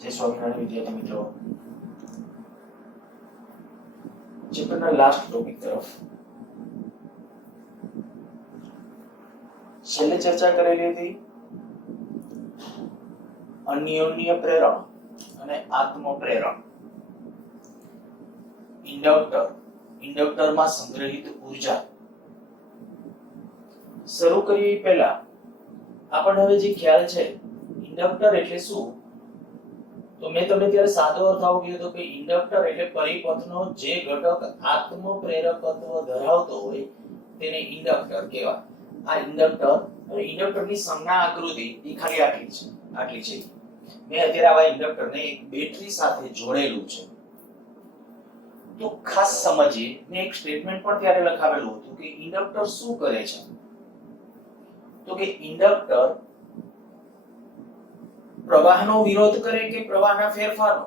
જય સ્વામિનારાયણ વિદ્યાર્થી મિત્રો, ચેપ્ટરના લાસ્ટ ટોપિક તરફ છેલ્લે ચર્ચા કરેલી હતી અન્યોન્ય પ્રેરણ અને આત્મ પ્રેરણ. ઇન્ડક્ટરમાં સંગ્રહિત ઉર્જા. શરૂ કરીએ પહેલા આપણને હવે જે ખ્યાલ છે ઇન્ડક્ટર એટલે શું, તો મેં તમને ત્યારે સાદો અર્થ આપ્યો હતો કે ઇન્ડક્ટર એટલે પરિપથનો જે ઘટક આત્મ પ્રેરકત્વ ધરાવતો હોય તેને ઇન્ડક્ટર કહેવાય. આ ઇન્ડક્ટરની સંજ્ઞા આકૃતિ એ ખાલી આટલી છે. મેં અત્યારે આવા ઇન્ડક્ટરને એક બેટરી સાથે જોડેલું છે. તો ખાસ સમજીએ, મેં એક સ્ટેટમેન્ટ પણ ત્યારે લખાવેલું હતું કે ઇન્ડક્ટર શું કરે છે. તો કે ઇન્ડક્ટર પ્રવાહનો વિરોધ કરે કે પ્રવાહના ફેરફારનો.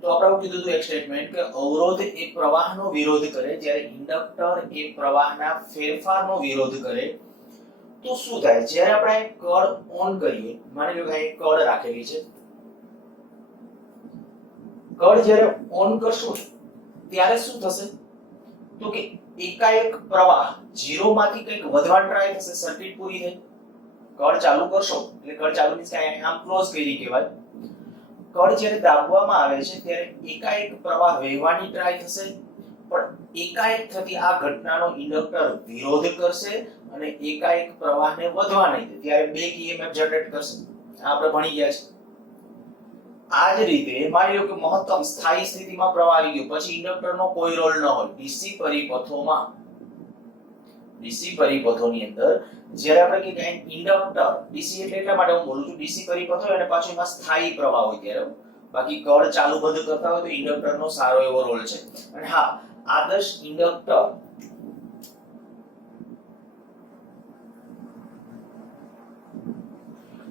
તો આપણે કીધું હતું એક સ્ટેટમેન્ટ કે અવરોધ એ પ્રવાહનો વિરોધ કરે, જ્યારે ઇન્ડક્ટર એ પ્રવાહના ફેરફારનો વિરોધ કરે. તો શું થાય, જ્યારે આપણે કળ ઓન કરીએ, માની લો કે એક કળ રાખેલી છે, કળ જ્યારે ઓન કરશું ત્યારે શું થશે, તો કે એકાએક પ્રવાહ 0 માંથી કંઈક વધવા ટ્રાય થશે, સર્કિટ પૂરી થઈ. કળ ચાલુ કરશો એટલે કળ ચાલુ મીન્સ કે આમ ક્લોઝ કરી કહેવાય. કળ જ્યારે દાબવામાં આવે છે ત્યારે એકાએક પ્રવાહ વહેવાની ટ્રાય થશે, પણ એકાએક થતી આ ઘટનાનો ઇન્ડક્ટર વિરોધ કરશે અને એકાએક પ્રવાહને વધવા નહીં દે, ત્યારે બેક EMF જનરેટ કરશે. આપણે ભણી ગયા છે. આ જ રીતે માની લો કે મહત્તમ સ્થાયી સ્થિતિમાં પ્રવાહ આવી ગયો, પછી ઇન્ડક્ટરનો કોઈ રોલ ન હોય. ડીસી પરિપથોની અંદર જ્યારે આપણે કે ઇન્ડક્ટર ડીસી એટલે એટલા માટે હું બોલું છું, ડીસી પરિપથ હોય અને પાછો એમાં સ્થાયી પ્રવાહ હોય ત્યારે, બાકી કળ ચાલુ બંધ કરતા હોય તો ઇન્ડક્ટરનો સારો એવો રોલ છે. અને હા, આદર્શ ઇન્ડક્ટર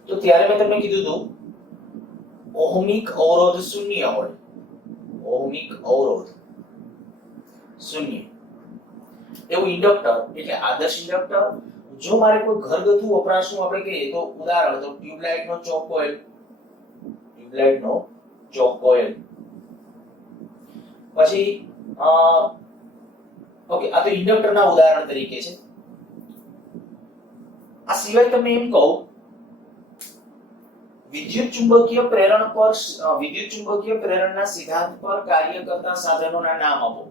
તો ત્યારે મેં તમને કીધું હતું ઓહમિક અવરોધ શૂન્ય હોય. ઓહમિક અવરોધ શૂન્ય એવું ઇન્ડક્ટર એટલે આદર્શ ઇન્ડક્ટર. જો મારે કોઈ ઘરગથ્થુ વપરાશનું આપણે કહીએ તો ઉદાહરણ તો ટ્યુબલાઇટનો ચોક કોઇલ, પછી ઓકે, આ તો ઇન્ડક્ટરના ઉદાહરણ તરીકે છે. આ સિવાય તમને એમ કહું, વિદ્યુત ચુંબકીય પ્રેરણના સિદ્ધાંત પર કાર્ય કરતા સાધનોના નામ આપો.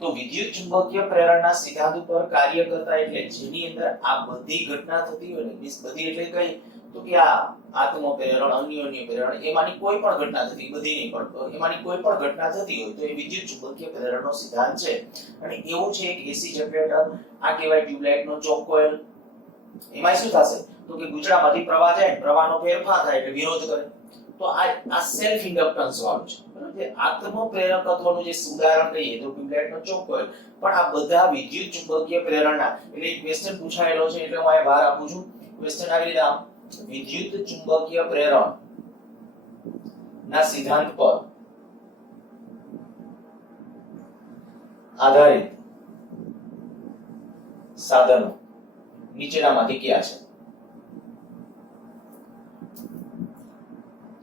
તો વિદ્યુત ચુંબકીય પ્રેરણના સિદ્ધાંત ઉપર કાર્ય કરતા એટલે જેની અંદર આ બધી ઘટના થતી હોય ને, બધી એટલે કઈ, તો કે આ આત્મ પ્રેરણ, અન્યોન્ય પ્રેરણ, એમાંની કોઈ પણ ઘટના થતી, બધી નહીં પણ એમાંની કોઈ પણ ઘટના થતી હોય તો એ વિદ્યુત ચુંબકીય પ્રેરણનો સિદ્ધાંત છે. અને એવું છે એક એસી જનરેટર, આ કહેવાય ટ્યુબલાઇટનો ચોક કોઇલ. એમાં શું થશે, તો કે ગુચડામાંથી પ્રવાહ જાય, પ્રવાહનો ફેરફાર થાય એટલે વિરોધ કરે. તો આ સેલ્ફ ઇન્ડક્ટન્સ વાળું છે, બરાબર છે. આત્મ પ્રેરકત્વનું જે ઉદાહરણ કહીએ તો ટ્યુબલાઇટનો ચોક કોઇલ, પણ આ બધા વિદ્યુત ચુંબકીય પ્રેરણના એટલે એક ક્વેશ્ચન પૂછાયેલો છે એટલે હું આ ભાર આપું છું. ક્વેશ્ચન આવી રીતે આમ, વિદ્યુત ચુંબકીય પ્રેરણ ના સિદ્ધાંત પર આધારિત સાધનો નીચેનામાંથી કયા છે?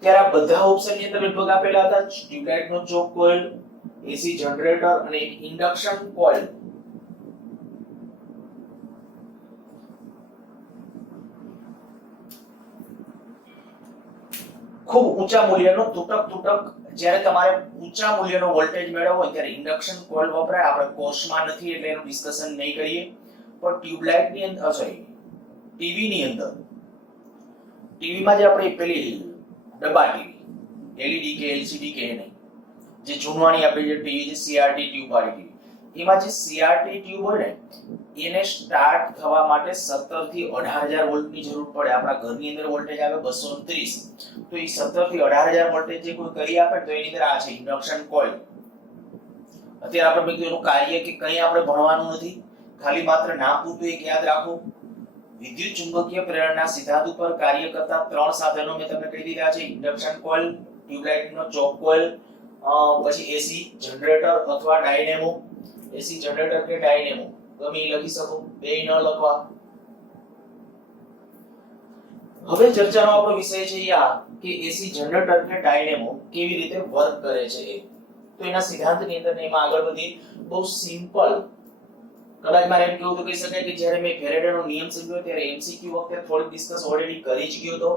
ત્યારે આ બધા ઓપ્શન ની અંદર લગભગ આપેલા હતા ટ્યુબલાઇટનો ચોક કોઇલ, એસી જનરેટર અને એક ઇન્ડક્શન કોઇલ. ખૂબ ઊંચા મૂલ્યનો તૂટક જ્યારે તમારે ઊંચા મૂલ્યનો વોલ્ટેજ મેળવવો હોય ત્યારે ઇન્ડક્શન કોઇલ વપરાય. આપણે કોર્સમાં નથી એટલે એનું ડિસ્કશન નહીં કરીએ, પણ ટ્યુબલાઇટની અંદર ટીવીની અંદર, ટીવીમાં જે આપણે પેલી ડબ્બા ટીવી એલઈડી કે એલસીડી કે નહીં, જે જૂનવાણી આપણે જે ટીવી જે સીઆરટી ટ્યુબ વાળી ટીવી, એમાં જે સીઆરટી ટ્યુબ હોય ને એને સ્ટાર્ટ થવા માટે 17 થી 18000 વોલ્ટની જરૂર પડે. આપણા ઘરની અંદર વોલ્ટેજ આવે 230, તો એ 17 થી 18000 વોલ્ટેજ જે કોઈ કરી આપે તો એની અંદર આ છે ઇન્ડક્શન કોઇલ. અત્યારે આપણે મેં કીધું એનું કાર્ય કે કંઈ આપણે ભણવાનું નથી, ખાલી માત્ર નામ પૂરતું એક યાદ રાખો. વિદ્યુત ચુંબકીય પ્રેરણના સિદ્ધાંત ઉપર કાર્ય કરતા 3 સાધનો મેં તમને કહી દીધા છે: ઇન્ડક્શન કોઇલ, ટ્યુબલાઇટનો ચોક કોઇલ, પછી એસી જનરેટર અથવા ડાયનેમો. એસી જનરેટર કે ડાયનેમો ગમે એ લખી શકો, બે ન લખવા. હવે ચર્ચાનો આપણો વિષય છે યા કે એસી જનરેટર કે ડાયનેમો કેવી રીતે વર્ક કરે છે એ. તો એના સિદ્ધાંતની અંદર એમાં આગળ વધી બહુ સિમ્પલ, કદાચ મારે એમ કેવું તો કહી શકાય કે જ્યારે મેં ફેરેડેનો નિયમ સમજ્યો ત્યારે એમસીક્યુ વખતે થોડીક ડિસ્કસ ઓલરેડી કરી જ ગયો તો,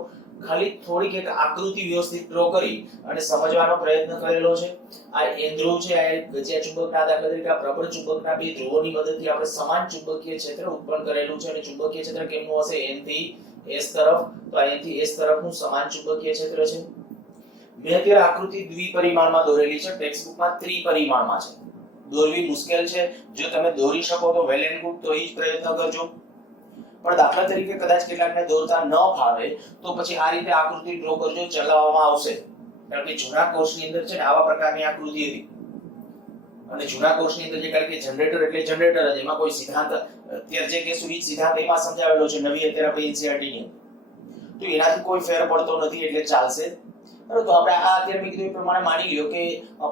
ખાલી થોડીક એક આકૃતિ વ્યવસ્થિત ડ્રો કરી અને સમજવાનો પ્રયત્ન કરેલો છે. આ એન્દ્રુવ છે, આ ગજિયા ચુંબકના દાખલા તરીકે આ પ્રબળ ચુંબકના બે ધ્રુવોની મદદથી આપણે સમાન ચુંબકીય ક્ષેત્ર ઉત્પન્ન કરેલું છે અને ચુંબકીય ક્ષેત્ર કેમનું હશે? n થી s તરફ. તો આ n થી s તરફનું સમાન ચુંબકીય ક્ષેત્ર છે. મેં અત્યારે આકૃતિ દ્વિપરિમાણમાં દોરેલી છે, ટેક્સ્ટબુકમાં ત્રિપરિમાણમાં છે. દોરવી મુશ્કેલ છે, જો તમે દોરી શકો તો વેલ એન્ડ ગુડ, તો એ જ પ્રયત્ન કરજો. પણ દાખલા તરીકે કદાચ કેટલાકને દોરતા ન ફાવે તો પછી આ રીતે આકૃતિ ડ્રો કરજો, ચલાવવામાં આવશે. કારણ કે જૂના કોર્સની અંદર છે ને આવા પ્રકારની આકૃતિ હતી, અને જૂના કોર્સની અંદર જે કારણ કે જનરેટર એટલે જનરેટર જ, એમાં કોઈ સિદ્ધાંત અત્યારે જે કે સુવિધ સિદ્ધાંત એમાં સમજાવેલો છે, નવી અત્યારે આપણે એનસીઈઆરટી ની, તો એનાથી કોઈ ફેર પડતો નથી એટલે ચાલશે. પરંતુ આપણે આ અત્યારે મેં કીધું એ પ્રમાણે માની લ્યો કે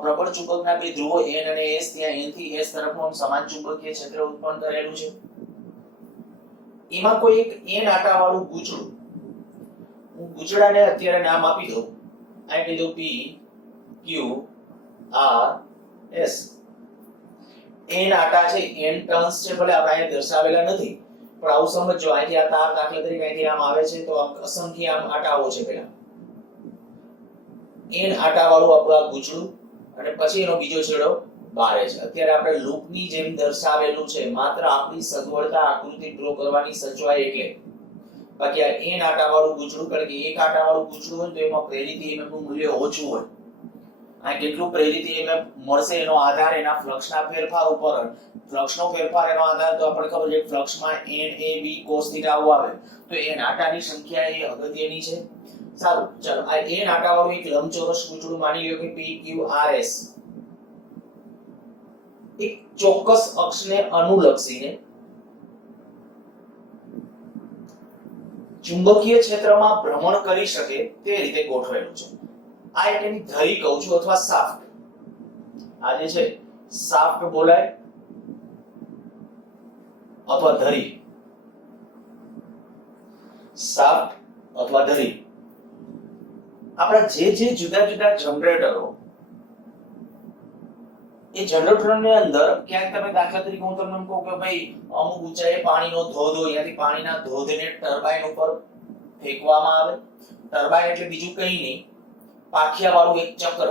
પ્રબળ ચુંબકના બે ધ્રુવો n અને s, ત્યાં n થી s તરફનું સમાન ચુંબકીય ક્ષેત્ર ઉત્પન્ન કરેલું છે. એમાં કોઈ એક n આટાવાળું ગૂંચળું, હું ગૂંચળાને અત્યારે નામ આપી દઉં, આ કહી દઉં p q r s. n આટા છે, n ટર્ન્સ છે, ભલે આપણે અહીંયા દર્શાવેલા નથી પણ આવું સમજો. અહીંથી આ તાર દાખલા તરીકે અહીંથી આમ આવે છે તો અસંખ્ય આમ આટાઓ છે, પેલા n આટાવાળું આપણું આ ગૂંચળું, અને પછી એનો બીજો છેડો બારે છે. અત્યારે આપણે લૂપની જેમ દર્શાવેલું છે, માત્ર આપણી સગવડતા આકૃતિ ડ્રો કરવાની સચવાય એટલે. બાકી આ n આટાવાળું ગૂંચળું, કારણ કે એક આટાવાળું ગૂંચળું હોય તો એમાં પ્રેરિત EMF નું મૂલ્ય ઓછું હોય. આ કેટલું પ્રેરિત EMF મળશે એનો આધાર એના ફ્લક્સના ફેરફાર ઉપર. ફ્લક્સનો ફેરફાર એનો આધાર તો આપણને ખબર છે ફ્લક્સમાં n a b cos θ આવે, તો n આટાની સંખ્યા એ અગત્યની છે. સારું, ચાલો આ n આટાવાળું એક લંબચોરસ ગૂંચળું માની લ્યો કે p q r s એક ચોક્કસ અક્ષને અનુલક્ષીને ચુંબકીય ક્ષેત્રમાં ભ્રમણ કરી શકે તે રીતે ગોઠવેલું છે. આ એક એની ધરી કહું છું અથવા શાફ્ટ. આ જે છે શાફ્ટ બોલાય અથવા ધરી, શાફ્ટ અથવા ધરી. આપણા જે જુદા જુદા જનરેટરો, એ જનરેટરની અંદર ક્યાંક તમે દાખલા તરીકે હું તમને કહું કે ભાઈ અમુક ઊંચાઈએ પાણીનો ધોધ હોય, ત્યાંથી પાણીના ધોધને ટર્બાઇન ઉપર ફેંકવામાં આવે. ટર્બાઇન એટલે બીજું કંઈ નહીં, પાખિયાવાળું એક ચક્ર.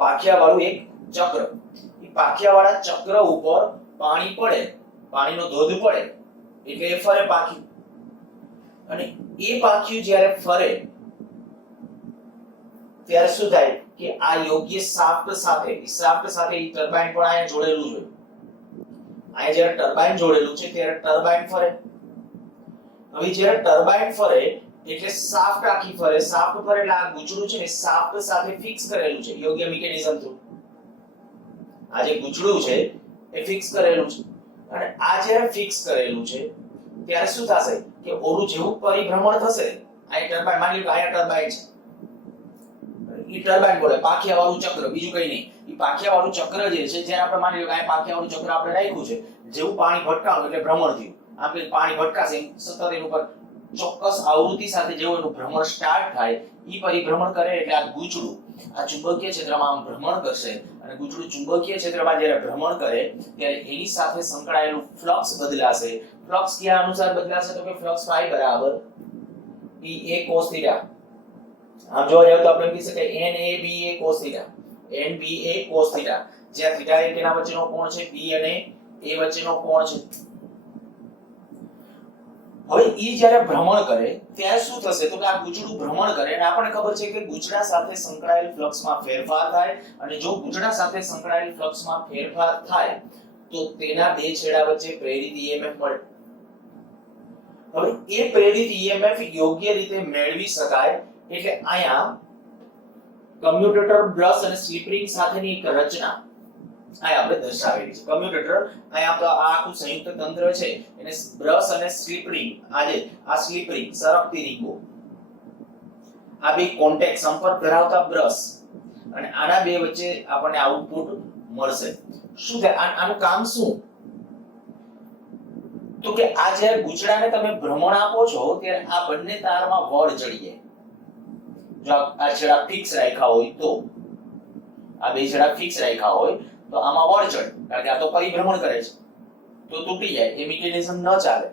પાખિયાવાળું એક ચક્ર, એ પાખિયાવાળા ચક્ર ઉપર પાણી પડે, પાણીનો ધોધ પડે એટલે એ ફરે પાખી, અને એ પાખ્યું જ્યારે ફરે ત્યારે શું થાય કે આ યોગ્ય શાફ્ટ સાથે ઈ ટર્બાઇન પણ અહીંયા જોડેલું છે. અહીંયા જ્યારે ટર્બાઇન જોડેલું છે ત્યારે ટર્બાઇન ફરે. હવે જ્યારે ટર્બાઇન ફરે એટલે શાફ્ટ આખી ફરે. શાફ્ટ ફરે એટલે આ ગૂંચળું છે ને શાફ્ટ સાથે ફિક્સ કરેલું છે યોગ્ય મિકેનિઝમ થ્રુ. આ જે ગૂંચળું છે એ ફિક્સ કરેલું છે, અને આ જ્યારે ફિક્સ કરેલું છે ત્યારે શું થશે કે ઓલું જેવું પરિભ્રમણ થશે. આ ટર્બાઇન માની લો અહીંયા ટર્બાઇન છે, ઈ ટર્બાઇન બોલે પાખિયાવાળું ચક્ર, બીજું કંઈ નહીં. ઈ પાખિયાવાળું ચક્ર જે છે, જ્યારે આપણે માની લો કે આ પાખિયાવાળું ચક્ર આપણે રાખ્યું છે, જેવું પાણી ભટકાણું એટલે ભ્રમણ થયું. આમ કે પાણી ભટકાશે સતત એનું પર ચોક્કસ આવૃત્તિ સાથે જેવું એનું ભ્રમણ સ્ટાર્ટ થાય, ઈ પરિભ્રમણ કરે એટલે આ ગૂંચળું આ ચુંબકીય ક્ષેત્રમાં આમ ભ્રમણ કરશે, અને ગૂંચળું ચુંબકીય ક્ષેત્રમાં જ્યારે ભ્રમણ કરે ત્યારે એની સાથે સંકળાયેલું ફ્લક્સ બદલાશે. ફ્લક્સ કયા અનુસાર બદલાશે? તો કે ફ્લક્સ ફાઈ બરાબર pa cos θ. આમ જોવા જાવ તો આપણે કહી શકાય NABA cos θ, NBA cos θ, જ્યાં θ એ તેના વચ્ચેનો કોણ છે, B અને A વચ્ચેનો કોણ છે. હવે ઈ જ્યારે ભ્રમણ કરે ત્યારે શું થશે? તો કે આ ગૂંચળું ભ્રમણ કરે, અને આપણને ખબર છે કે ગૂંચળા સાથે સંકળાયેલ ફ્લક્સમાં ફેરફાર થાય, અને જો ગૂંચળા સાથે સંકળાયેલ ફ્લક્સમાં ફેરફાર થાય તો તેના બે છેડા વચ્ચે પ્રેરિત EMF મળે. હવે એ પ્રેરિત EMF યોગ્ય રીતે મેળવી શકાય એટલે અહીંયા કમ્યુટેટર બ્રશ અને સ્લિપ રિંગ સાથેની એક રચના અહીંયા આપણે દર્શાવેલી છે. કમ્યુટેટર અહીંયા તો આ આખું સંયુક્ત તંત્ર છે, એને બ્રશ અને સ્લિપ રિંગ, આ સ્લિપ રિંગ સરકતી રીંગો, આ બે કોન્ટેક્ટ સંપર્ક ધરાવતા બ્રશ, અને આના બે વચ્ચે આપણને આઉટપુટ મળશે. શું થાય? આનું કામ શું? તો કે આ જ્યારે ગૂંચળાને તમે ભ્રમણ આપો છો ત્યારે આ બંને તારમાં વળ ચડી જાય. જો આ છેડા ફિક્સ રાખ્યા હોય તો આ બે છેડા ફિક્સ રાખ્યા હોય તો આમાં વળ ચડે, કારણ કે આ તો પરિભ્રમણ કરે છે, તો તૂટી જાય. એ મિકેનિઝમ ન ચાલે.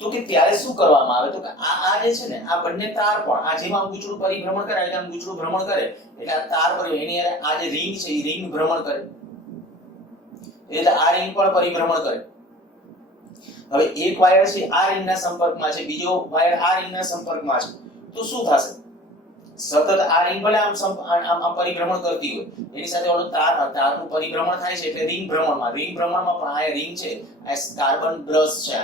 તો કે ત્યારે શું કરવામાં આવે, તો કે આ જે છે ને આ બંને તાર પણ આ જેમાં ગૂંચળું પરિભ્રમણ કરે એટલે આમ ગૂંચળું ભ્રમણ કરે એટલે આ તાર પર એની આ જે રિંગ છે એ રિંગ ભ્રમણ કરે, એટલે આ રિંગ પણ પરિભ્રમણ કરે. હવે એક વાયર છે આ રિંગના સંપર્કમાં છે, બીજો વાયર આ રિંગના સંપર્કમાં છે, તો શું થશે? સતત આ રિંગ ભલે આમ પરિભ્રમણ કરતી હોય, એની સાથે ઓલો તારનું પરિભ્રમણ થાય છે એટલે રિંગ ભ્રમણમાં પણ આ રિંગ છે આ કાર્બન બ્રશ છે.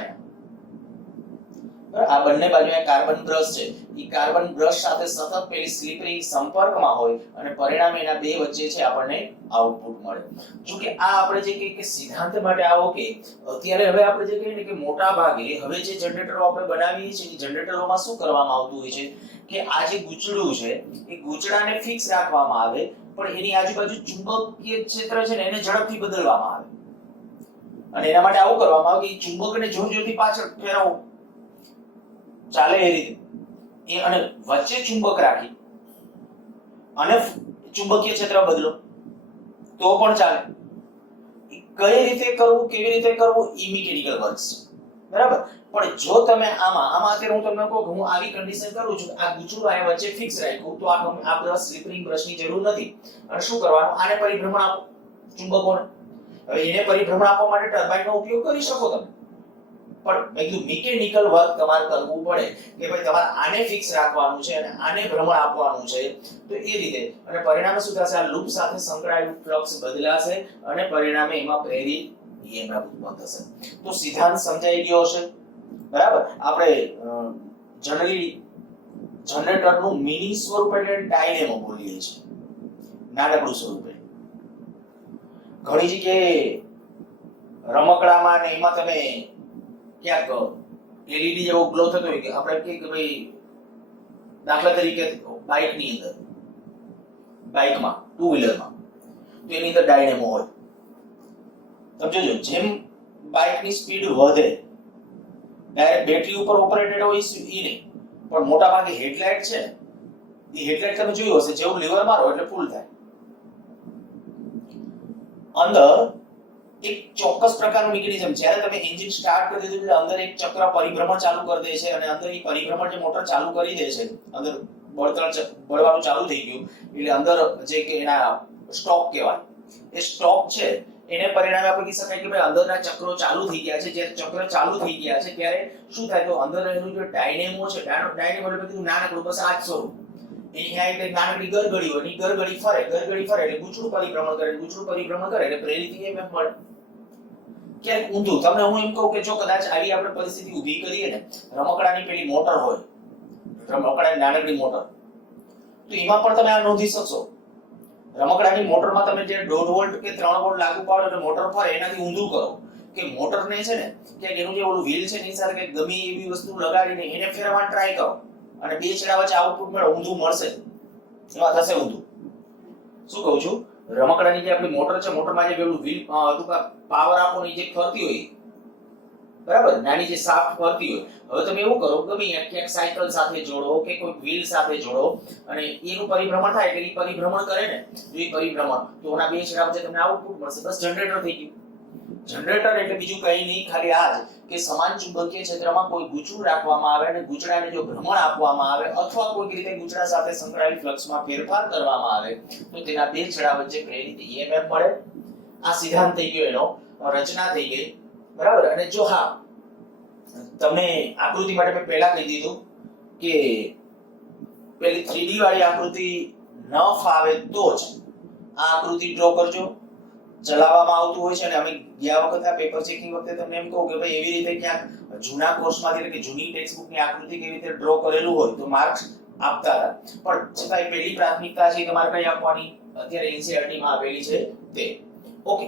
આ બંને બાજુ આ કાર્બન બ્રશ છે, એ કાર્બન બ્રશ સાથે સતત પેલી સ્લીપ રિંગ સંપર્કમાં હોય અને પરિણામે એના બે વચ્ચે છે આપણને આઉટપુટ મળે. જો કે આ આપણે જે કે સિદ્ધાંત માટે આવો કે અત્યારે હવે આપણે જે કહીએ ને કે મોટા ભાગે હવે જે જનરેટરો આપણે બનાવીએ છીએ એ જનરેટરોમાં શું કરવામાં આવતું હોય છે કે આ જે ગૂંચળું છે એ ગૂંચળાને ફિક્સ રાખવામાં આવે, પણ એની આજુબાજુ ચુંબકીય ક્ષેત્ર છે ને એને ઝડપથી બદલવામાં આવે. અને એના માટે આવું કરવામાં આવે કે ચુંબકને જોરથી પાછળ ફેરવો ચાલે એ રીતે એ, અને વચ્ચે ચુંબક રાખી અને ચુંબકીય ક્ષેત્ર બદલો તો પણ ચાલે. કઈ રીતે કરવું, કેવી રીતે કરવું એ મિકેનિકલ વર્ક્સ છે, બરાબર. પણ જો તમે આમાં અત્યારે હું તમને કહું કે હું આવી કન્ડિશન કરું છું, આ ગૂંચળું આ વચ્ચે ફિક્સ રાખ્યું, તો આ બ્રશ સ્લીપ રિંગ બ્રશની જરૂર નથી. અને શું કરવાનું, આને પરિભ્રમણ આપો ચુંબકોને. હવે એને પરિભ્રમણ આપવા માટે ટર્બાઇનનો ઉપયોગ કરી શકો તમે, પણ એકદમ મિકેનિકલ વર્ક તમારે કરવું પડે કે ભાઈ તમારે આને ફિક્સ રાખવાનું છે અને આને ભ્રમણ આપવાનું છે, તો એ રીતે. અને પરિણામે શું થશે, આ લૂપ સાથે સંકળાયેલું ફ્લક્સ બદલાશે અને પરિણામે એમાં પ્રેરિત EMF ઉત્પન્ન થશે. તો સિદ્ધાંત સમજાઈ ગયો હશે, બરાબર. આપણે જનરલી જનરેટરનું મિની સ્વરૂપ એટલે ડાયનેમો બોલીએ છીએ, નાનકડું સ્વરૂપે. ઘણી જગ્યાએ રમકડામાં ને એમાં તમે ક્યાંક LED જેવો ગ્લો થતો હોય કે આપણે કે ભાઈ દાખલા તરીકે બાઇકની અંદર, બાઇકમાં ટુ વ્હીલરમાં તો એની અંદર ડાયનેમો હોય. સમજો, જેમ બાઇકની સ્પીડ વધે ડાયરેક્ટ બેટરી ઉપર ઓપરેટેડ હોય એ નહીં, પણ મોટા ભાગે હેડલાઇટ છે એ હેડલાઇટ તમે જોયું હશે, જેવું લીવર મારો એટલે ફૂલ થાય. અંદર એક ચોક્કસ પ્રકારનું મિકેનિઝમ, જ્યારે તમે એન્જિન સ્ટાર્ટ કરી દીધું એટલે અંદર એક ચક્ર પરિભ્રમણ ચાલુ કરી દે છે અને અંદર એ પરિભ્રમણ જે મોટર ચાલુ કરી દે છે, અંદર બળવાનું ચાલુ થઈ ગયું એટલે અંદર જે કે એના સ્ટોક કહેવાય, એ સ્ટોક છે એને પરિણામે આપણે કહી શકાય કે ભાઈ અંદરના ચક્રો ચાલુ થઈ ગયા છે. જ્યારે ચક્ર ચાલુ થઈ ગયા છે ત્યારે શું થાય, તો અંદર રહેલું જે ડાયનેમો છે, ડાયનેમો એટલે કીધું નાનકડું, બસ આ જ સ્વરૂપ. અહીંયા એક નાનકડી ગરગડી હોય, ગરગડી ફરે એટલે ગૂંચળું પરિભ્રમણ કરે એટલે પ્રેરિત EMF મળે. ક્યારેક ઊંધું તમને હું એમ કહું કે જો કદાચ આવી આપણે પરિસ્થિતિ ઊભી કરીએ ને, રમકડાની પેલી મોટર હોય, રમકડાની નાનકડી મોટર, તો એમાં પણ તમે આ નોંધી શકશો. રમકડાની મોટરમાં તમે જે 1.5 વોલ્ટ કે 3 વોલ્ટ લાગુ પાડો એટલે મોટર ફરે, એનાથી ઊંધું કરો કે મોટરને છે ને ક્યાંક એનું જે ઓલું વ્હીલ છે એની સાથે કંઈક ગમે એવી વસ્તુ લગાડીને એને ફેરવવાનો ટ્રાય કરો અને બે છેડા વચ્ચે આઉટપુટ મળે, ઊંધું મળશે, એમાં થશે ઊંધું. શું કહું છું, રમકડાની જે આપણી મોટર છે, મોટરમાં જે પેલું વ્હીલ પાવર આપોની જે ફરતી હોય, બરાબર, નાની જે શાફ્ટ ફરતી હોય, હવે તમે એવું કરો ગમે ક્યાંક સાયકલ સાથે જોડો કે કોઈ વ્હીલ સાથે જોડો અને એનું પરિભ્રમણ થાય એટલે એ પરિભ્રમણ કરે ને, જો એ પરિભ્રમણ તો ઓના બે છેડા વચ્ચે તમને આઉટપુટ મળશે. બસ જનરેટર થઈ ગયું. જનરેટર એટલે બીજું કંઈ નહીં, ખાલી આ જ કે સમાન ચુંબકીય ક્ષેત્રમાં કોઈ ગૂંચળું રાખવામાં આવે અને ગૂંચળાને જો ભ્રમણ આપવામાં આવે અથવા કોઈક રીતે ગૂંચળા સાથે સંકળાયેલ ફ્લક્સમાં ફેરફાર કરવામાં આવે તો તેના બે છેડા વચ્ચે પ્રેરિત EMF મળે. આ સિદ્ધાંત થઈ ગયો, એનો રચના થઈ ગઈ, બરાબર. અને જો હા, તમને આકૃતિ માટે મેં પહેલા કહી દીધું કે પેલી 3D વાળી આકૃતિ ન ફાવે તો જ આ આકૃતિ ડ્રો કરજો. ચલાવવામાં આવતું હોય છે અને અમે ગયા વખતે આ પેપર ચેકિંગ વખતે તમને એમ કહું કે ભાઈ એવી રીતે ક્યાંક જૂના કોર્સમાંથી એટલે કે જૂની ટેક્સ્ટબુકની આકૃતિ કેવી રીતે ડ્રો કરેલું હોય તો માર્ક્સ આપતા હતા, પણ છતાંય પહેલી પ્રાથમિકતા છે તમારે કઈ આપવાની, અત્યારે NCERT માં આપેલી છે તે. ઓકે,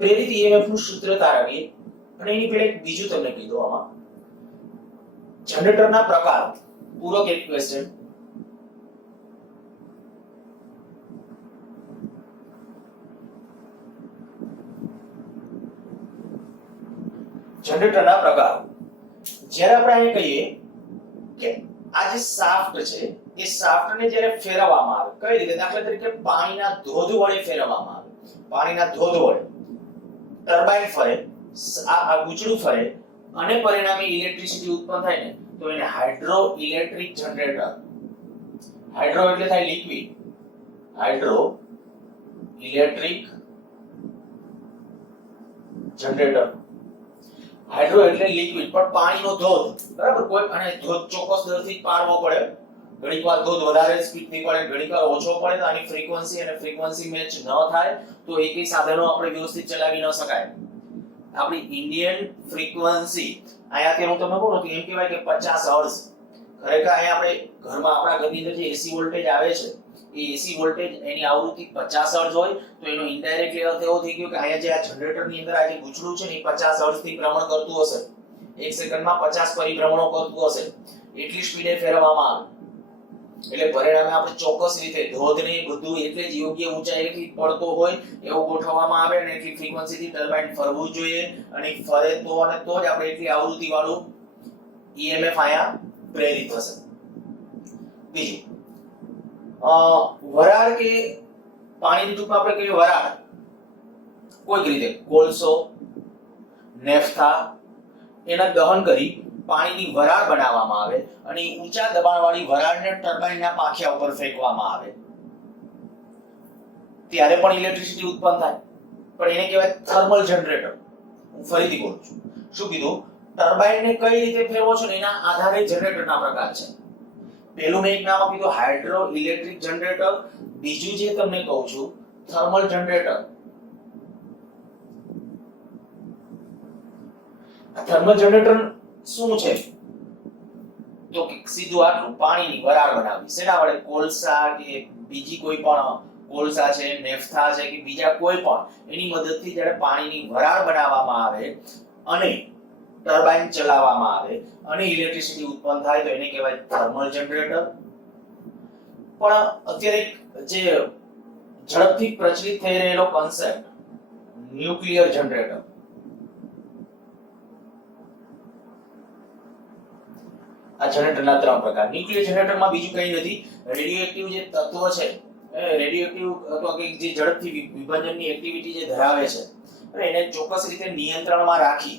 પ્રેરિત EMF નું સૂત્ર તારવીએ અને એની પહેલા એક બીજું તમને કહી દઉં. આમાં જનરેટરના પ્રકારો પૂરક એક ક્વેશ્ચન. જનરેટરના પ્રકારો. જ્યારે આપણે અહીં કહીએ કે આ જે શાફ્ટ છે એ શાફ્ટને જ્યારે ફેરવવામાં આવે કઈ રીતે, દાખલા તરીકે પાણીના ધોધ વડે ફેરવવામાં આવે, પાણીના ધોધ વડે ટર્બાઇન ફરે, આ ગુચડું ફરે અને પરિણામે ઇલેક્ટ્રિસિટી ઉત્પન્ન થાય ને તો એને હાઇડ્રો ઇલેક્ટ્રિક જનરેટર. હાઇડ્રો એટલે થાય liquid, hydro electric generator. Hydro એટલે લિક્વિડ પણ પાણીનો ધોધ, બરાબર, કોઈ અને ધોધ ચોક્કસ દરથી પાડવો પડે. ઘણીવાર ધોધ વધારે સ્પીડથી પડે, ઘણીવાર ઓછો પડે તો આની ફ્રીક્વન્સી અને ફ્રીક્વન્સી મેચ ન થાય તો એકેય સાધનો આપણે વ્યવસ્થિત ચલાવી ન શકાય. આપણી ઇન્ડિયન ફ્રીક્વન્સી અહીંયાથી હું તમને કહું તો એમ કહેવાય કે 50 હર્ટ્ઝ. ખરેખર અહીંયા આપણે ઘરમાં આપણા ઘરની અંદર જે એસી વોલ્ટેજ આવે છે એ એસી વોલ્ટેજ એની આવૃત્તિ 50 હર્ટ્ઝ હોય તો એનો ઇનડાયરેક્ટલી અર્થ એવો થઈ ગયો કે અહીંયા જે આ જનરેટરની અંદર આ જે ગુચડું છે ને એ 50 હર્ટ્ઝ થી ભ્રમણ કરતું હશે, એક સેકન્ડમાં 50 પરિભ્રમણો કરતું હશે, એટલી સ્પીડે ફેરવવામાં આવે. એટલે પરિણામે આપણે ચોક્કસ રીતે ધોધને બધું એટલે જ યોગ્ય ઊંચાઈથી પડતો હોય એવું ગોઠવવામાં આવે અને એટલી ફ્રીક્વન્સીથી ટર્બાઇન ફરવું જોઈએ અને ફરે તો અને તો જ આપણે એટલી આવૃત્તિ વાળું ઈએમએફ અહીંયા પ્રેરિત થશે. બીજું વરાળ કે પાણીની ટૂંકમાં આપણે કહીએ વરાળ કોઈક રીતે કોલસો, નેફથા એના દહન કરી પાણીની વરાળ બનાવવામાં આવે અને ઊંચા દબાણવાળી વરાળને ટર્બાઇનના પાંખિયા ઉપર ફેંકવામાં આવે ત્યારે પણ ઇલેક્ટ્રિસિટી ઉત્પન્ન થાય, પણ એને કહેવાય થર્મલ જનરેટર. હું ફરીથી બોલું છું, શું કીધું? ટર્બાઇનને કઈ રીતે ફેરવો છો ને એના આધારે જનરેટરના પ્રકાર છે. પહેલું મેં એક નામ આપ્યું તો હાઇડ્રો ઇલેક્ટ્રિક જનરેટર, બીજું જે તમને કહું છું થર્મલ જનરેટર. આ થર્મલ જનરેટર શું છે તો કે સીધું આટલું પાણીની વરાળ બનાવવી. શેના વડે? કોલસા કે બીજી કોઈ પણ કોલસા છે, નેફથા છે કે બીજા કોઈ પણ એની મદદથી જ્યારે પાણીની વરાળ બનાવવામાં આવે અને ટર્બાઇન ચલાવવામાં આવે અને ઇલેક્ટ્રિસિટી ઉત્પન્ન થાય તો એને કહેવાય થર્મલ જનરેટર. પણ અત્યારે જે ઝડપથી પ્રચલિત થઈ રહેલો કોન્સેપ્ટ ન્યુક્લિયર જનરેટર. આ જનરેટરના 3 પ્રકાર. ન્યુક્લિયર જનરેટરમાં બીજું કંઈ નથી, રેડિયોએક્ટિવ જે તત્વ છે, રેડિયોએક્ટિવ અથવા કે જે ઝડપથી વિભાજનની એક્ટિવિટી જે ધરાવે છે એને ચોક્કસ રીતે નિયંત્રણમાં રાખી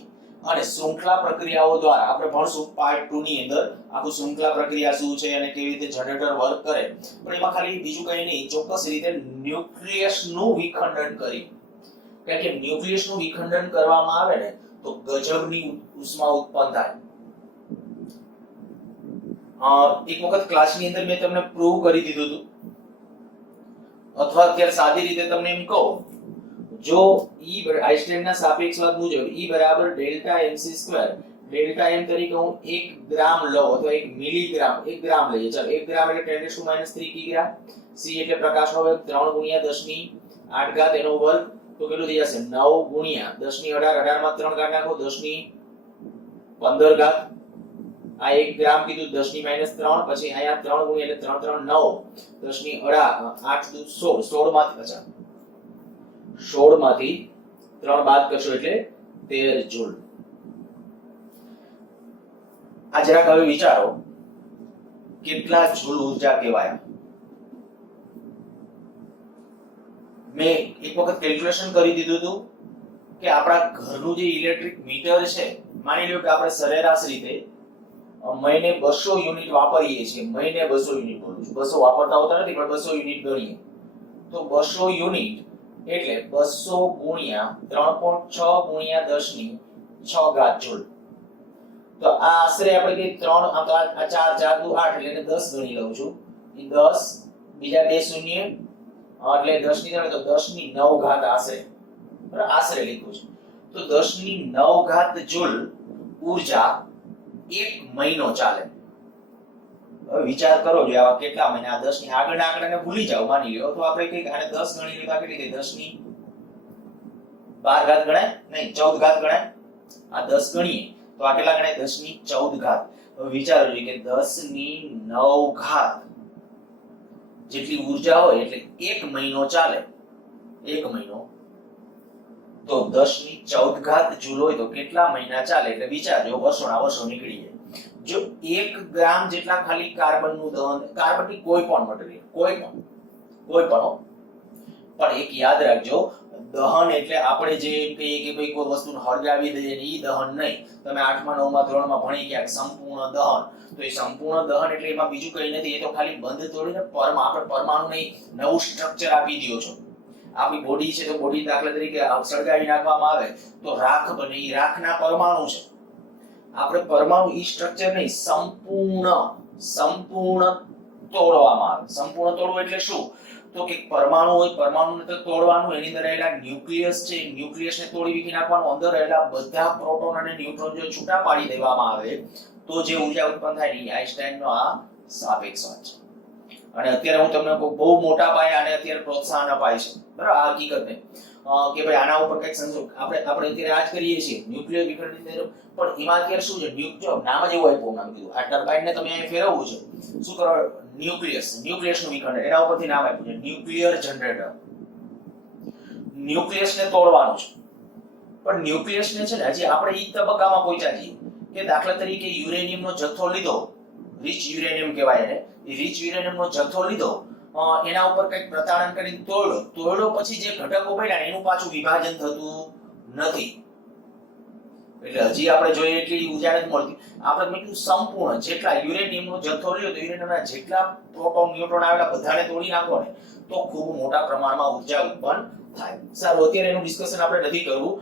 અને શૃંખલા પ્રક્રિયાઓ દ્વારા આપણે ભણશું પાર્ટ 2 ની અંદર આખું શૃંખલા પ્રક્રિયા શું છે અને કેવી રીતે જનરેટર વર્ક કરે. પણ એમાં ખાલી બીજું કંઈ નહીં, ચોક્કસ રીતે ન્યુક્લિયસનું વિખંડન કરી. કારણ કે ન્યુક્લિયસનું વિખંડન કરવામાં આવે ને તો ગજબની ઉષ્મા ઉત્પન્ન થાય. એક વખત ક્લાસની અંદર મેં તમને પ્રૂવ કરી દીધું હતું, અથવા અત્યારે સાદી રીતે તમને એમ કહું, જો E આઇન્સ્ટાઈનના સાપેક્ષવાદ મુજબ E બરાબર ડેલ્ટા mc², ડેલ્ટા m તરીકે હું 1 ગ્રામ લઉં અથવા 1 મિલીગ્રામ, 1 ગ્રામ લઈએ, ચાલો 1 ગ્રામ એટલે 10⁻³ કિગ્રા, c એટલે પ્રકાશનો વેગ 3 × 10⁸ એનો વર્ગ, તો કેટલું થઈ જશે? 9 × 10⁸, 18 માં 3 કાઢ નાખો, 10⁻15. આ 1 ગ્રામ કીધું 10⁻3, પછી અહીંયા 3 × એટલે 3 3 9, 10⁸, 8 2 16, 16 માંથી અચ્છા 16 માંથી 3 બાદ કરશો એટલે 13 જૂલ. આ જરાક હવે વિચારો કેટલા જૂલ ઊર્જા કહેવાય. મેં એક વખત કેલ્ક્યુલેશન કરી દીધું હતું કે આપણા ઘરનું જે ઇલેક્ટ્રિક મીટર છે, માની લો કે આપણે સરેરાશ રીતે મહિને 200 યુનિટ વાપરીએ છીએ. મહિને 200 યુનિટ બોલું છું, 200 વાપરતા હોતા નથી પણ 200 યુનિટ ગણીએ તો 200 યુનિટ એટલે 200 × 3.6 × 10⁶ તો આ આશરે આપણે કે 3 આ 4 4 2 8 એટલે 10 ગણી લઉં છું. એ 10 બીજા 2 શૂન્ય એટલે 10 ની ગણે તો 10⁹ આશરે, બરાબર, આશરે લીધું છે. તો 10⁹ જૂલ ઊર્જા 1 મહિનો ચાલે. હવે વિચાર કરો જો આવા કેટલા મહિના, 10 ની આગળના આંકડાને ભૂલી જાવ માની લ્યો તો આપણે કઈ આને 10 ગણી લેતા કેટલી થઈ? 10⁻12 ગણાય નહીં, 14 ગણાય. આ 10 ગણીએ તો આ કેટલા ગણાય? 10⁻14. હવે વિચારો કે 10⁹ જેટલી ઊર્જા હોય એટલે 1 મહિનો ચાલે. 1 મહિનો તો 10^14 જૂલ હોય તો કેટલા મહિના ચાલે? એટલે વિચારજો, વર્ષોના વર્ષો નીકળી જાય. જો 1 ગ્રામ જેટલા ખાલી કાર્બનનું દહન, કાર્બનની કોઈ પણ મટીરીયલ, કોઈ પણ પણ એક યાદ રાખજો, દહન એટલે આપણે જે કહીએ કે ભાઈ કોઈ વસ્તુને હળગાવી દઈએ ને ઈ દહન નહીં. તમે 8મા 9મા ધોરણમાં ભણી ગયા સંપૂર્ણ દહન, તો એ સંપૂર્ણ દહન એટલે એમાં બીજું કંઈ નથી, એ તો ખાલી બંધ તોડીને આપણે પરમાણુને નવું સ્ટ્રક્ચર આપી દો છો. આપણી બોડી છે તો બોડી દાખલા તરીકે સળગાવી નાખવામાં આવે તો રાખ બને, એ રાખના પરમાણુ છે. આપણે પરમાણુ ઈ સ્ટ્રક્ચર નહીં, સંપૂર્ણ તોડવામાં આવે. સંપૂર્ણ તોડવું એટલે શું? તો કે પરમાણુ હોય, પરમાણુને તો તોડવાનું, એની અંદર રહેલા ન્યુક્લિયસ છે, ન્યુક્લિયસને તોડી વિખી નાખવાનું, અંદર રહેલા બધા પ્રોટોન અને ન્યુટ્રોન જો છૂટા પાડી દેવામાં આવે તો જે ઊર્જા ઉત્પન્ન થાય એ આઈન્સ્ટાઈનનો આ સાપેક્ષ વાત છે. અને અત્યારે હું તમને બહુ મોટા પાયે આને અત્યારે પ્રોત્સાહન અપાય છે, બરાબર, આ હકીકતને કે ભાઈ આના ઉપર કંઈક સંશોધન આપણે અત્યારે આજ કરીએ છીએ ન્યુક્લિયર વિખંડન, પણ એમાં અત્યારે શું છે, જો નામ જ એવું આપ્યું, નામ કીધું આ ટર્બાઇનને તમે અહીં ફેરવવું છે, શું કરો, ન્યુક્લિયસનું વિખંડન, એના ઉપરથી નામ આપ્યું છે ન્યુક્લિયર જનરેટર. ન્યુક્લિયસને તોડવાનું છે, પણ ન્યુક્લિયસને છે ને હજી આપણે ઈ તબક્કામાં પહોંચ્યા છીએ કે દાખલા તરીકે યુરેનિયમનો જથ્થો લીધો, રીચ યુરેનિયમ કહેવાય એને, એ રીચ યુરેનિયમનો જથ્થો લીધો, એના ઉપર કંઈક પ્રતાડન કરીને તોડ્યો પછી જે ઘટકો બન્યા એનું પાછું વિભાજન થતું નથી. એટલે હજી આપણે જોઈએ એટલી ઊર્જા નથી મળતી. આપણે મેં કીધું સંપૂર્ણ જેટલા યુરેનિયમનો જથ્થો લ્યો તો યુરેનિયમના જેટલા પ્રોટોન ન્યુટ્રોન આવેલા બધાને તોડી નાખો ને તો ખૂબ મોટા પ્રમાણમાં ઊર્જા ઉત્પન્ન થાય. સારું, અત્યારે એનું ડિસ્કશન આપણે નથી કરવું,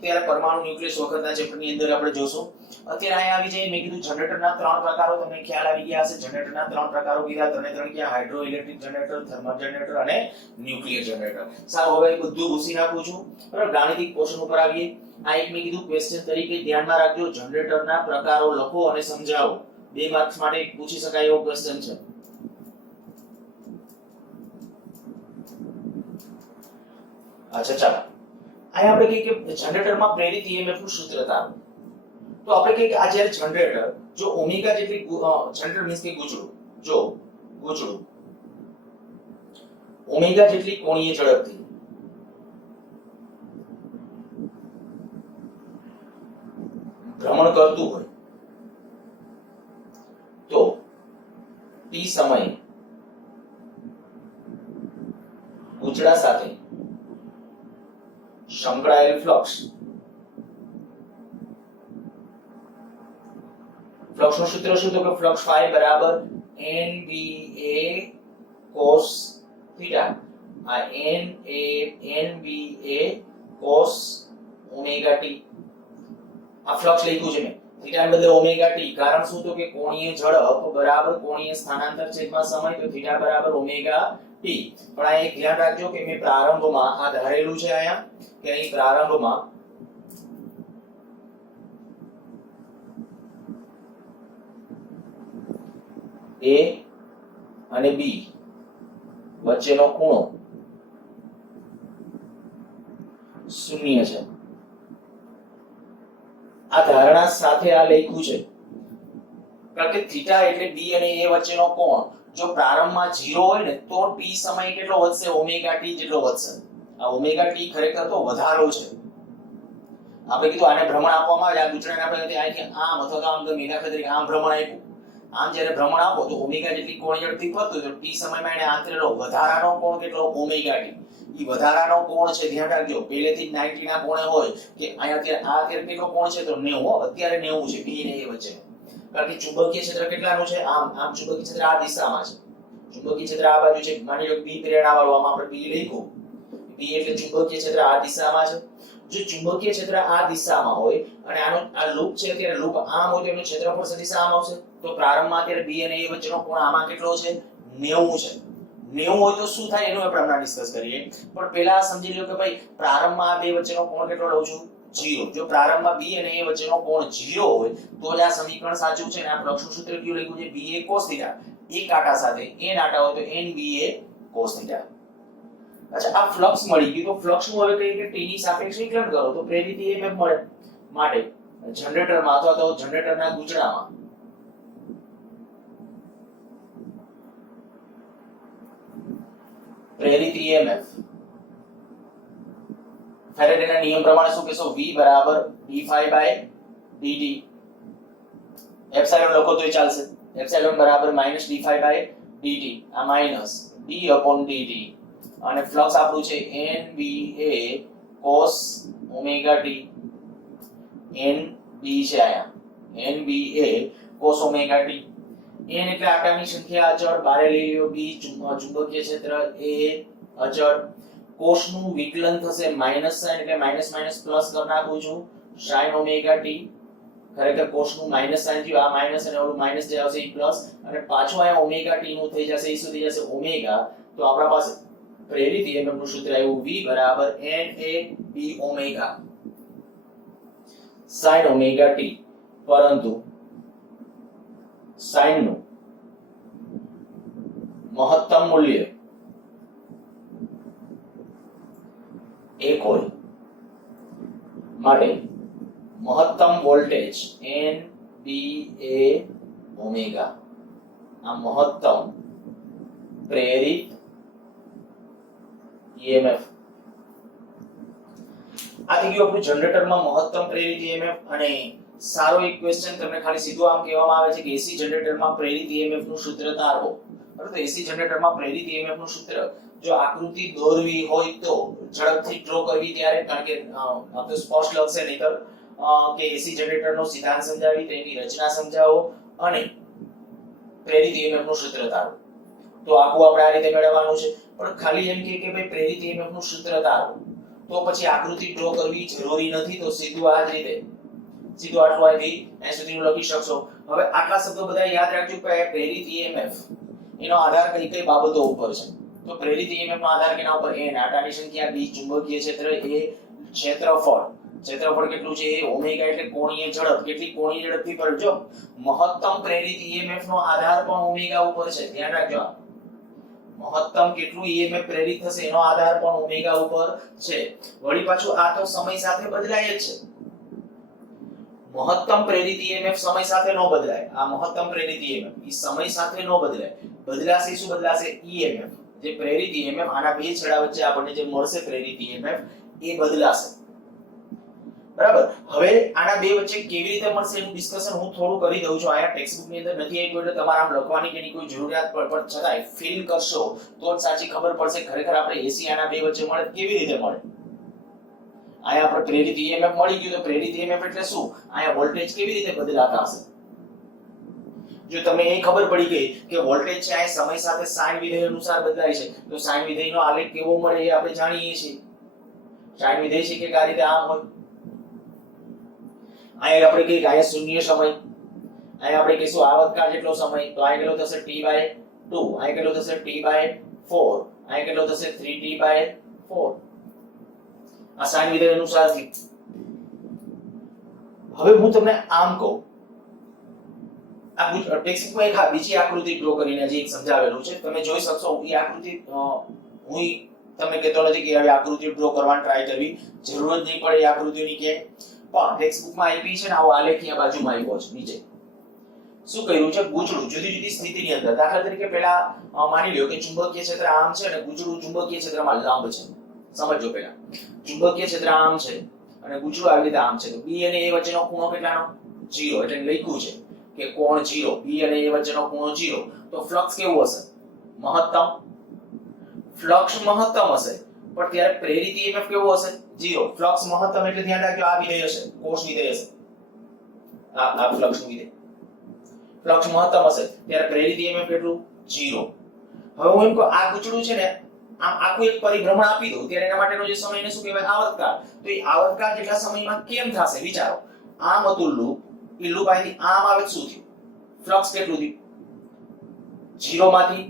ત્યારે પરમાણુ ન્યુક્લિયસ વખતના ચેપ્ટરની અંદર આપણે જોશું. અત્યારે અહીંયા આવી જઈએ, મેં કીધું જનરેટરના 3 પ્રકારો તમને ખ્યાલ આવી ગયા હશે. જનરેટરના 3 પ્રકારો કીધા, ત્રણ ક્યાં, hydro electric generator, thermal generator અને ન્યુક્લિયર જનરેટર. સારું, હવે બધું ભૂસી નાખું છું, બરાબર. ગાણિતિક પોર્શન ઉપર આવીએ. આ એક મેં કીધું ક્વેશ્ચન તરીકે ધ્યાનમાં રાખજો, જનરેટરના પ્રકારો લખો અને સમજાવો. 2 માર્ક્સ માટે પૂછી શકાય એવો ક્વેશ્ચન છે. અચ્છા, ચાલો અહીંયા આપણે કહીએ કે જનરેટરમાં પ્રેરિત EMF નું સૂત્ર તારો. તો આપણે કહીએ કે આ જ્યારે જનરેટર જો ઓમેગા જેટલી, જનરેટર મીન્સ કે ગૂંચળું ઓમેગા જેટલી કોણીય ઝડપથી ભ્રમણ કરતું હોય તો t સમયે ગૂંચળા સાથે સંકળાયેલ ફ્લક્સનું સૂત્ર શું? તો કે ફ્લક્સ phi બરાબર NBA cos theta. આ NBA cos omega t. આ ફ્લક્સ લખ્યું છે મેં, થીટા ને બદલે ઓમેગા t. કારણ શું? તો કે કોણીય ઝડપ બરાબર કોણીય સ્થાનાંતર છેદમાં સમય, તો થીટા બરાબર ઓમેગા t. પણ આ એક ધ્યાન રાખજો કે મેં પ્રારંભમાં આ ધારેલું છે અહીંયા કે અહીં પ્રારંભમાં A અને B વચ્ચેનો ખૂણો 0 છે. આ ધારણા સાથે આ લખ્યું છે કારણ કે થીટા એટલે B અને A વચ્ચેનો કોણ જો પ્રારંભમાં 0 હોય ને તો t સમય કેટલો વધશે? ઓમેગા t જેટલો વધશે. આ ઓમેગા t ખરેખર તો વધારો છે. આપણે કીધું આને ભ્રમણ આપવામાં આવે, આ ગૂંચળાને આપણે અહીંથી આમ અથવા તો આમ ગમે દાખલા તરીકે આમ ભ્રમણ આપ્યું, આમ જ્યારે ભ્રમણ આપો તો ઓમેગા જેટલી કોણ ઝડપથી ફરતું તો t સમયમાં એને આંતરેલો વધારાનો કોણ કેટલો? Omega t. ઈ વધારાનો કોણ છે, ધ્યાન રાખજો, પહેલેથી જ 90 ના કોણે હોય કે અહીંયા અત્યારે કેટલો કોણ છે? તો 90. અત્યારે 90 છે B અને A વચ્ચે. કારણ કે ચુંબકીય ક્ષેત્ર કેટલાનું છે? આમ ચુંબકીય ક્ષેત્ર આ દિશામાં છે, ચુંબકીય ક્ષેત્ર આ બાજુ છે. માની લો B પ્રેરણા વાળું, આમાં આપણે B લખ્યું, B એટલે ચુંબકીય ક્ષેત્ર આ દિશામાં છે. જો ચુંબકીય ક્ષેત્ર આ દિશામાં હોય અને આ લૂપ છે, અત્યારે લૂપ આમ હોય તો એનું ક્ષેત્રફળ સદિશ આમ આવશે. તો પ્રારંભમાં અત્યારે B અને A વચ્ચેનો કોણ આમાં કેટલો છે? 90 છે. 90 હોય તો શું થાય એનું આપણે હમણાં ડિસ્કસ કરીએ. પણ પહેલા સમજી લો કે ભાઈ પ્રારંભમાં આ બે વચ્ચેનો કોણ કેટલો લઉં છું? 0. જો પ્રારંભમાં B અને A વચ્ચેનો કોણ 0 હોય તો જ આ સમીકરણ સાચું છે. અને આ ફ્લક્સનું સૂત્ર કયું લખ્યું છે? BA cos θ. એક કાંટા સાથે n આંટા હોય તો NBA cos θ. અચ્છા, આ ફ્લક્સ મળી ગયું તો ફ્લક્સનું હવે કહીએ કે t ની સાપેક્ષે વિકલન કરો તો પ્રેરિત EMF મળે. માટે જનરેટરમાં અથવા તો જનરેટરના ગૂંચળામાં પ્રેરિત EMF ફેરેડેના નિયમ પ્રમાણે શું કહેશો? v બરાબર d∅dt. એપ્સિલોન લખો તોય ચાલશે. એપ્સિલોન બરાબર -d∅dt. આ માઈનસ d/dt અને ફ્લક્સ આપણું છે nba cos omega t. nb છે આયા nba cos omega t. n એટલે આકારની સંખ્યા અચળ, બારે લઈ લ્યો. b ચુંબકીય ક્ષેત્ર, a અચળ. cos નું વિકલન થશે માઈનસ સાઇન એટલે માઈનસ માઈનસ પ્લસ કરી નાખું છું sin ઓમેગા t. ખરેખર cos નું માઈનસ સાઇન થયું, આ માઈનસ અને ઓલું માઈનસ જે આવશે એ પ્લસ અને પાછું અહીંયા ઓમેગા t નું થઈ જશે, એ શું થઈ જશે? ઓમેગા. તો આપણા પાસે પ્રેરિત EMF નું સૂત્ર આવ્યું v બરાબર na b omega sin omega t. પરંતુ sin નું મહત્તમ મૂલ્ય એક હોય માટે મહત્તમ વોલ્ટેજ nba ઓમેગા આ મહત્તમ પ્રેરિત EMF આ થઈ ગયું આપણું જનરેટરમાં મહત્તમ પ્રેરિત EMF. અને સારો એક ક્વેશ્ચન તમને ખાલી સીધું આમ કહેવામાં આવે છે કે AC જનરેટરમાં પ્રેરિત EMF નું સૂત્ર તારવો. બરાબર? તો AC જનરેટરમાં પ્રેરિત EMF નું સૂત્ર જો આકૃતિ દોરવી હોય તો ઝડપથી ડ્રો કરવી ત્યારે, કારણ કે આપણે સ્પષ્ટ લખશે નહીતર કે AC જનરેટરનો સિદ્ધાંત સમજાવી, તેની રચના સમજાવો અને પ્રેરિત EMF નું સૂત્ર તારવો. તો આખું આપણે આ રીતે મેળવવાનું છે. પણ ખાલી એમ કે ભાઈ પ્રેરિત EMF નું સૂત્ર તારવો તો પછી આકૃતિ ડ્રો કરવી જરૂરી નથી. તો સીધું આ જ રીતે સીધું આટલું આવી અહીં સુધીનું લખી શકશો. હવે આટલા શબ્દો બધા યાદ રાખજો કે પ્રેરિત EMF એનો આધાર કઈ કઈ બાબતો ઉપર છે. તો પ્રેરિત EMF નો આધાર કેના ઉપર? n આટાની સંખ્યા, b ચુંબકીય ક્ષેત્ર, a ક્ષેત્રફળ. ક્ષેત્રફળ કેટલું છે? ઓમેગા એટલે કોણીય ઝડપ. કેટલી કોણીય ઝડપથી ફરે? જો મહત્તમ પ્રેરિત EMF નો આધાર પણ ઓમેગા ઉપર છે, ધ્યાન રાખજો. મહત્તમ કેટલું EMF પ્રેરિત થશે એનો આધાર પણ ઓમેગા ઉપર છે. વળી પાછું આ તો સમય સાથે બદલાય જ છે. મહત્તમ પ્રેરિત EMF સમય સાથે ન બદલાય. આ મહત્તમ પ્રેરિત EMF એ સમય સાથે ન બદલાય. બદલાશે શું બદલાશે? EMF જે પ્રેરિત EMF આના બે છેડા વચ્ચે આપણને જે મળશે પ્રેરિત EMF એ બદલાશે. બરાબર? હવે આના બે વચ્ચે કેવી રીતે મળશે એનું ડિસ્કશન હું થોડું કરી દઉં છું. આયા ટેક્સ્ટ બુક ની અંદર નથી આપ્યું એટલે તમારે આમ લખવાની કે એની કોઈ જરૂરિયાત પણ છતાંય ફીલ કરશો તો જ સાચી ખબર પડશે ખરેખર આપણે AC આના બે વચ્ચે મળે કેવી રીતે મળે. આયા આપણે પ્રેરિત EMF મળી ગયું તો પ્રેરિત EMF એટલે શું? આયા વોલ્ટેજ કેવી રીતે બદલાતા હશે? જો તમને એ ખબર પડી ગઈ કે વોલ્ટેજ છે આ સમય સાથે સાઇન વિધેય અનુસાર બદલાય છે તો સાઇન વિધેયનો આલેખ કેવો મળે એ આપણે જાણીએ છીએ. સાઇન વિધેય છે કે આ રીતે આમ હોય. અહીંયા આપણે કહીએ કે અહીંયા શૂન્ય સમય, અહીંયા આપણે કહીશું આવર્તકાળ જેટલો સમય, તો આ કેટલો થશે t/2, અહીંયા કેટલો થશે t/4, અહીંયા કેટલો થશે 3t/4. આ સાઇન વિધેય અનુસાર થી. હવે હું તમને આમ કહું, આ ટેક્સ્ટમાં એક બીજી આકૃતિ ડ્રો કરીને જે એક સમજાવેલું છે તમે જોઈ શકશો. એ આકૃતિ હું તમને કહેતો નથી કે આવી આકૃતિ ડ્રો કરવાની ટ્રાય કરવી, જરૂર જ નહીં પડે એ આકૃતિની કે. પણ ટેક્સ્ટ બુકમાં આપી છે ને આવો આલેખ અહીંયા બાજુમાં આવ્યો છે નીચે. શું કર્યું છે? ગૂંચળું જુદી જુદી સ્થિતિની અંદર. દાખલા તરીકે પહેલા માની લ્યો કે ચુંબકીય ક્ષેત્ર આમ છે અને ગૂંચળું ચુંબકીય ક્ષેત્રમાં લંબ છે. સમજો પહેલા ચુંબકીય ક્ષેત્ર આમ છે અને ગૂંચળું આવી રીતે આમ છે. તો b અને a વચ્ચેનો ખૂણો કેટલાનો? 0. એટલે લખ્યું છે કે કોણ 0. b અને a વચ્ચેનો ખૂણો 0. તો ફ્લક્સ કેવું હશે? મહત્તમ. ફ્લક્સ મહત્તમ હશે પણ ત્યારે પ્રેરિત EMF કેવું હશે? 0. ફ્લક્સ મહત્તમ એટલે ધ્યાન રાખજો આ વિધેય હશે, કોષ વિધેય હશે. આ ફ્લક્સ નું વિધેય. ફ્લક્સ મહત્તમ હશે ત્યારે પ્રેરિત EMF કેટલું? 0. હવે હું એમ કહું આ ગૂંચળું છે ને આમ આખું એક પરિભ્રમણ આપી દઉં ત્યારે એના માટેનો જે સમય એને શું કહેવાય? આવર્તકાળ. તો એ આવર્તકાળ જેટલા સમયમાં કેમ થશે વિચારો. આમ હતું લૂપ, એ લૂપ અહીંથી આમ આવે શું થયું? ફ્લક્સ કેટલું થયું? 0 માંથી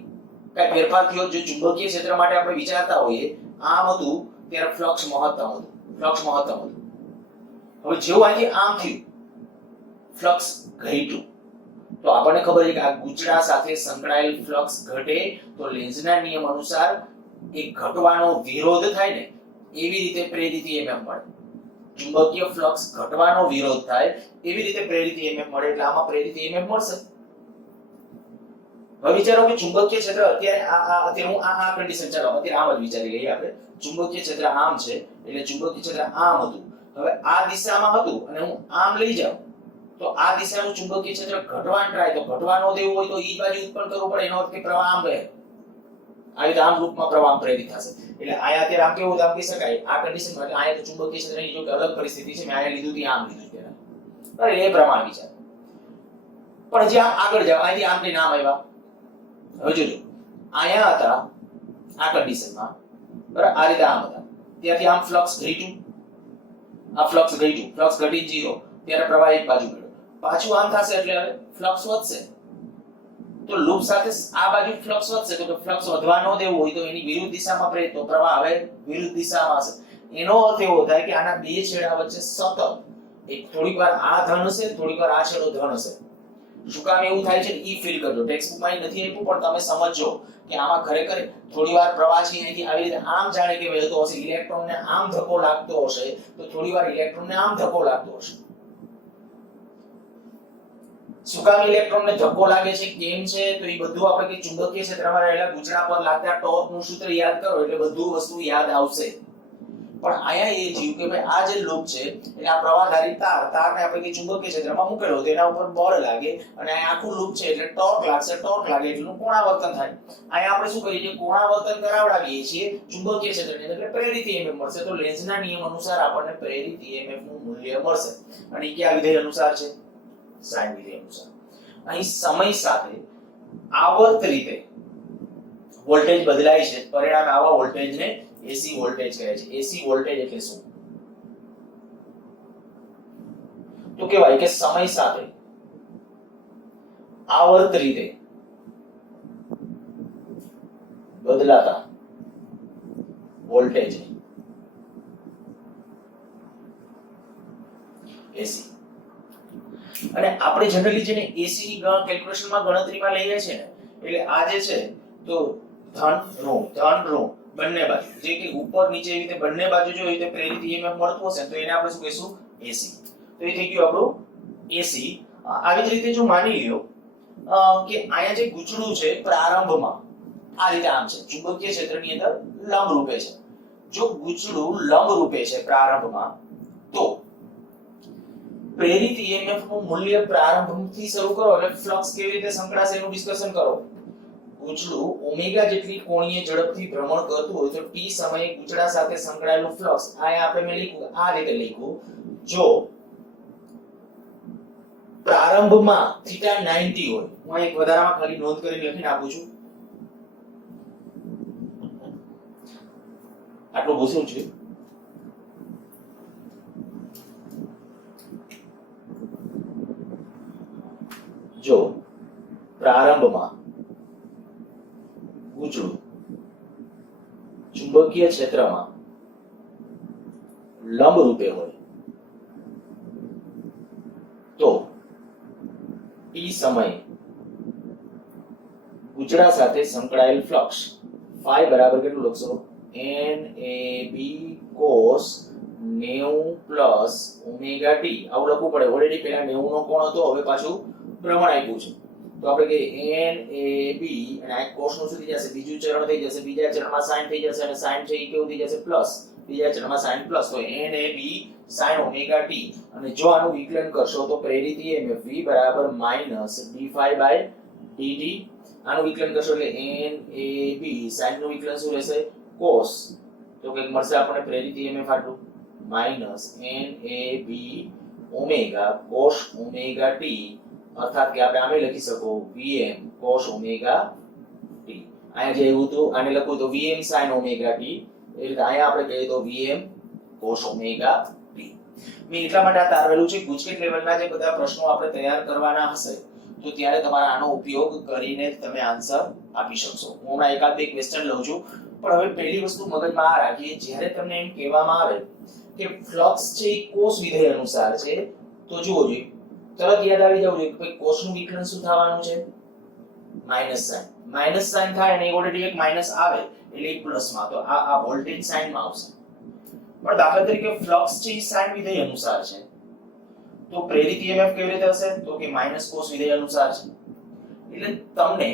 કઈ ફેરફાર થયો? જો ચુંબકીય ક્ષેત્ર માટે આપણે વિચારતા હોઈએ આમ હતું ત્યારે ફ્લક્સ મહત્તમ હતું. ફ્લક્સ મહત્તમ હતું. હવે જેવું અહીંથી આમ થયું ફ્લક્સ ઘટ્યું. તો આપણને ખબર છે કે આ ગૂંચળા સાથે સંકળાયેલ ફ્લક્સ ઘટે તો લેન્ઝના નિયમ અનુસાર એ ઘટવાનો વિરોધ થાય ને એવી રીતે પ્રેરિત EMF મળે. ચુંબકીય ફ્લક્સ ઘટવાનો વિરોધ થાય એવી રીતે પ્રેરિત EMF મળે એટલે આમાં પ્રેરિત EMF મળશે. હવે વિચારો કે ચુંબકીય ક્ષેત્ર અત્યારે આ કન્ડિશન ચાલો અત્યારે આમ જ વિચારી લઈએ આપણે. ચુંબકીય ક્ષેત્ર આમ છે એટલે ચુંબકીય ક્ષેત્ર આમ હતું. હવે આ દિશામાં હતું અને હું આમ લઈ જાઉં તો આ દિશાનું ચુંબકીય ક્ષેત્ર ઘટવાનું ટ્રાય, તો ઘટવા ન દેવું હોય તો ઈ બાજુ ઉત્પન્ન કરવું પડે. એનો અર્થ કે પ્રવાહ આમ વહે, આ રીતે આમ રૂપમાં પ્રવાહ પ્રેરિત થશે. એટલે આયા અત્યારે આમ કેવું આમ કહી શકાય આ કન્ડિશનમાં, એટલે આયા તો ચુંબકીય ક્ષેત્રની જો કે અલગ પરિસ્થિતિ છે, મેં આયા લીધું થી આમ લીધું છે બરાબર, એ પ્રમાણે વિચાર. પણ જે આમ આગળ જાવ અહીંથી આમ થી નામ આવ્યા. હવે જોજો આયા હતા આ કન્ડિશનમાં બરાબર, આ રીતે આમ હતા, ત્યાંથી આમ ફ્લક્સ ઘટ્યું, આ ફ્લક્સ ઘટ્યું, ફ્લક્સ ઘટી 0, ત્યારે પ્રવાહ એક બાજુ ગયો, પાછું આમ થશે એટલે હવે ફ્લક્સ વધશે. તો લૂપ સાથે આ બાજુ ફ્લક્સ વધશે, તો ફ્લક્સ વધવા ન દેવું હોય તો એની વિરુદ્ધ દિશામાં પ્રેરિત, તો પ્રવાહ હવે વિરુદ્ધ દિશામાં હશે. એનો અર્થ એવો થાય કે આના બે છેડા વચ્ચે સતત એક થોડીક વાર આ ધન હશે, થોડીક વાર આ છેડો ધન હશે. શું કામ એવું થાય છે ઈ ફીલ કરજો, ટેક્સ્ટ બુકમાં નથી આપ્યું પણ તમે સમજજો કે આમાં ખરેખર થોડી વાર પ્રવાહ છે અહીંથી આવી રીતે આમ જાણે કે વહેતો હશે, ઇલેક્ટ્રોનને આમ ધક્કો લાગતો હશે, તો થોડી વાર ઇલેક્ટ્રોનને આમ ધક્કો લાગતો હશે. શું કામ ઇલેક્ટ્રોનને ધક્કો લાગે છે, કેમ છે, તો એ બધું આપણે કે ચુંબકીય ક્ષેત્રમાં રહેલા ગુચડા પર લાગતા ટોર્કનું સૂત્ર યાદ કરો એટલે બધું વસ્તુ યાદ આવશે. પણ આયા એ થયું કે ભાઈ આ જે લૂપ છે એટલે આ પ્રવાહધારી તારને આપણે કે ચુંબકીય ક્ષેત્રમાં મૂકેલો તો એના ઉપર બળ લાગે અને આ આખું લૂપ છે એટલે ટોર્ક લાગશે, ટોર્ક લાગે એટલે કોણાવર્તન થાય. આયા આપણે શું કરીએ છીએ, કોણાવર્તન કરાવડાવીએ છીએ ચુંબકીય ક્ષેત્રની અંદર એટલે પ્રેરિત EMF મળશે. તો લેન્ઝના નિયમ અનુસાર આપણને પ્રેરિત EMF નું મૂલ્ય મળશે અને એ કયા વિધેય અનુસાર છે, સાઇન વિધેય અનુસાર. અહીં સમય સાથે આવર્ત રીતે વોલ્ટેજ બદલાય છે, પરિણામે આવા વોલ્ટેજને એસી વોલ્ટેજ કહે છે. એસી વોલ્ટેજ એટલે શું, તો કહેવાય કે સમય સાથે આવર્ત રીતે બદલાતા વોલ્ટેજ એસી. અને આપણે જનરલી જેને એસી ની કેલ્ક્યુલેશનમાં ગણતરીમાં લઈએ છીએ ને, એટલે આ જે છે તો ધન ઋણ બંને બાજુ જે કે ઉપર નીચે એવી રીતે બંને બાજુ જો એવી રીતે પ્રેરિત EMF મળતું હશે તો એને આપણે શું કહીશું, એસી. તો એ થઈ ગયું આપણું એસી. આવી જ રીતે જો માની લ્યો કે અહીંયા જે ગૂંચળું છે પ્રારંભમાં આ રીતે આમ છે, ચુંબકીય ક્ષેત્રની અંદર લંબ રૂપે છે. જો ગૂંચળું લંબ રૂપે છે પ્રારંભમાં, તો પ્રેરિત EMF નું મૂલ્ય પ્રારંભથી શરૂ કરો એટલે ફ્લક્સ કેવી રીતે સંકળાશે એનું ડિસ્કશન કરો. ગૂંચળું ઓમેગા જેટલી કોણીય ઝડપથી ભ્રમણ કરતું હોય તો t સમયે ગૂંચળા સાથે સંકળાયેલું ફ્લક્સ આ આપણે મેં લખ્યું આ રીતે લખ્યું, જો પ્રારંભમાં θ 90 હોય, હું એક વધારામાં ખાલી નોંધ કરીને લખીને આપું છું, આટલું પૂછું છે. જો પ્રારંભમાં ગૂંચળું ચુંબકીય ક્ષેત્રમાં લંબ રૂપે હોય તો t સમયે ગૂંચળા સાથે સંકળાયેલ ફ્લક્સ phi બરાબર કેટલું લખશો, NAB cos 90 plus omega t. આવું લખવું પડે, ઓલરેડી પહેલા 90 નો કોણ હતો, હવે પાછું ભ્રમણ આપ્યું છે તો આપણે કે NAB અને આ cos નું શું થઈ જશે, બીજું ચરણ થઈ જશે, બીજા ચરણમાં sin થઈ જશે અને sin છે એ કેવું થઈ જશે પ્લસ, બીજા ચરણમાં sin પ્લસ, તો NAB sin ઓમેગા t. અને જો આનું વિકલન કરશો તો પ્રેરિત EMF V બરાબર minus d phi by dt. આનું વિકલન કરશો એટલે NAB sin નું વિકલન શું રહેશે, cos, તો કંઈક મળશે આપણને પ્રેરિત EMF આટલું minus NAB omega cos omega t, અર્થાત કે આપણે આમે લખી શકો Vm cos ઓમેગા t. અહીંયા જે આવ્યું હતું આને લખું તો Vm sin ઓમેગા t, એ રીતે અહીંયા આપણે કહીએ તો Vm cos ઓમેગા t. મેં એટલા માટે આ તારવેલું છે, ગુજકેટ લેવલના જે બધા પ્રશ્નો આપણે તૈયાર કરવાના હશે તો ત્યારે તમારે આનો ઉપયોગ કરીને તમે આન્સર આપી શકશો. હું હમણાં એકાદ બે ક્વેશ્ચન લઉં છું, પણ હવે પહેલી વસ્તુ મગજમાં આ રાખીએ, જ્યારે તમને એમ કહેવામાં આવે કે ફ્લક્સ છે એ કોસ વિધેય અનુસાર છે તો જુઓ જોઈએ તરત યાદ આવી જવું જોઈએ કે કોસ નું વિકલન શું થવાનું છે, માઈનસ સાઇન. માઈનસ સાઇન થાય અને ઓલરેડી એક માઈનસ આવે એટલે એક પ્લસ માં, તો આ વોલ્ટેજ સાઇન માં આવશે. પણ દાખલા તરીકે ફ્લક્સ છે એ સાઇન વિધેય અનુસાર છે તો પ્રેરિત EMF કેવી રીતે હશે, તો કે માઈનસ કોસ વિધેય અનુસાર છે. એટલે તમને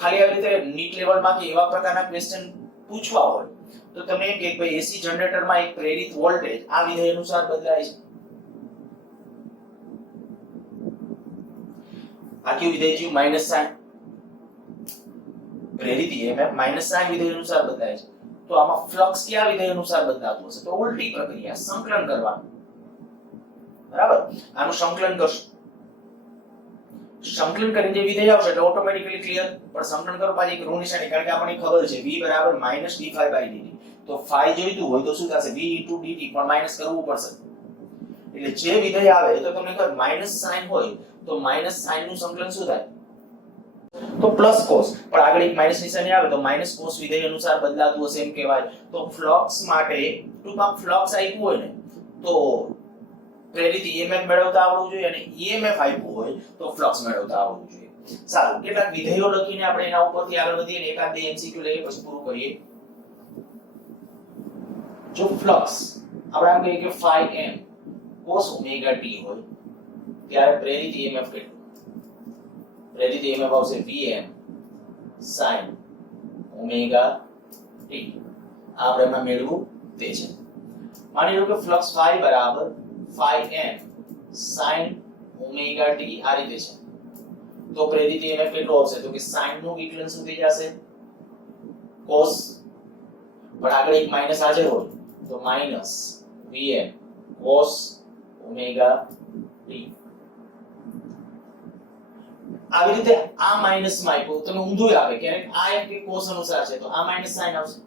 ખાલી આવી રીતે નીટ લેવલમાં કે એવા પ્રકારના ક્વેશ્ચન પૂછવા હોય તો તમે એમ કે ભાઈ એસી જનરેટરમાં એક પ્રેરિત વોલ્ટેજ આ વિધેય અનુસાર બદલાય છે. આ કયું વિધેય છે? Minus sine. પ્રેરિત EMF માઈનસ સાઇન વિધેય અનુસાર બદલાય છે. તો આમાં ફ્લક્સ કયા વિધેય અનુસાર બદલાતું હશે? તો ઉલટી પ્રક્રિયા, સંકલન કરવાનું. બરાબર, આનું સંકલન કરશું. સંકલન કરીને જે વિધેય આવશે એટલે ઓટોમેટિકલી ક્લિયર. પણ સંકલન કરો પાછી એક ઋણ નિશાની, કારણ કે આપણને ખબર છે v બરાબર -d∅/dt. તો phi જોઈતું હોય તો શું થશે? v dt, પણ માઈનસ કરવું પડશે. એટલે જે વિધેય આવે એ તો તમને ખબર માઈનસ સાઇન હોય તો માઈનસ સાઇન નું સંકલન શું થાય? તો પ્લસ કોસ. પણ આગળ એક માઈનસ નિશાની આવે તો માઈનસ કોસ વિધેય અનુસાર બદલાતું હશે એમ કહેવાય. તો ફ્લક્સ માટે ટૂંકમાં ફ્લક્સ આપ્યું હોય ને તો પ્રેરિત EMF મેળવતા આવડવું જોઈએ, અને EMF આપ્યું હોય તો ફ્લક્સ મેળવતા આવડવું જોઈએ. સારું, કેટલાક વિધેયો લખીને આપણે એના ઉપરથી આગળ વધીએ ને એકાદ બે MCQ લઈએ પછી પૂરું કરીએ. જો ફ્લક્સ આપણે આમ કહીએ કે phi m cos omega t હોય ત્યારે પ્રેરિત EMF કેટલું? પ્રેરિત EMF આવશે Vm sin omega t. આ આપણે મેળવું તે છે. માની લો કે ફ્લક્સ phi બરાબર phi m sin omega t આ રીતે છે. તો પ્રેરિત EMF કેટલું આવશે? તો કે sin નું વિકલન શું થઈ જશે? cos. પણ આગળ એક માઈનસ હાજર હોય તો minus Vm cos omega t. આવી રીતે આ માઈનસ માં આપ્યું તમે ઊંધું આપે ક્યારેક આ એમ કે cos અનુસાર છે તો આ માઈનસ સાઇન આવશે,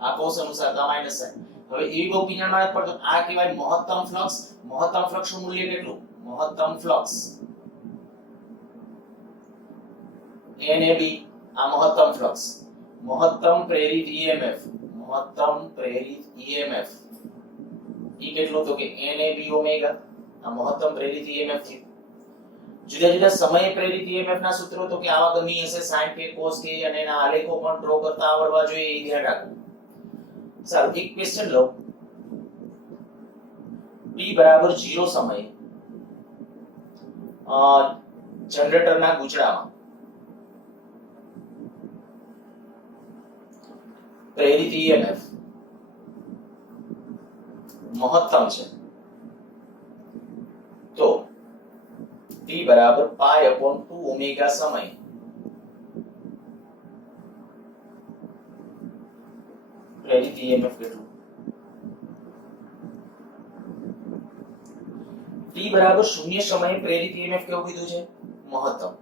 આ cos અનુસાર તો આ માઈનસ સાઇન. હવે એવી બહુ ઓપિનિયન માં પડતો આ કહેવાય મહત્તમ ફ્લક્સ. મહત્તમ ફ્લક્સ નું મૂલ્ય કેટલું? મહત્તમ ફ્લક્સ NAB. આ મહત્તમ ફ્લક્સ. મહત્તમ પ્રેરિત EMF, મહત્તમ પ્રેરિત EMF ઈ કેટલું? તો કે NAB ઓમેગા. આ મહત્તમ પ્રેરિત EMF છે. જુદા જુદા સમયે પ્રેરિત EMF ના સૂત્રો તો કે આવા ગમી હશે, sin કે cos કે, અને એના આલેખો પણ ડ્રો કરતા આવડવા જોઈએ, એ ધ્યાન રાખવું. સારું, એક ક્વેશ્ચન લો. t બરાબર 0 સમયે જનરેટરના ગૂંચળામાં પ્રેરિત EMF મહત્તમ છે તો t બરાબર pi/2 ઓમેગા સમય પ્રેરિત EMF કેટલું? t બરાબર 0 સમયે પ્રેરિત EMF કેવું કીધું છે? મહત્તમ.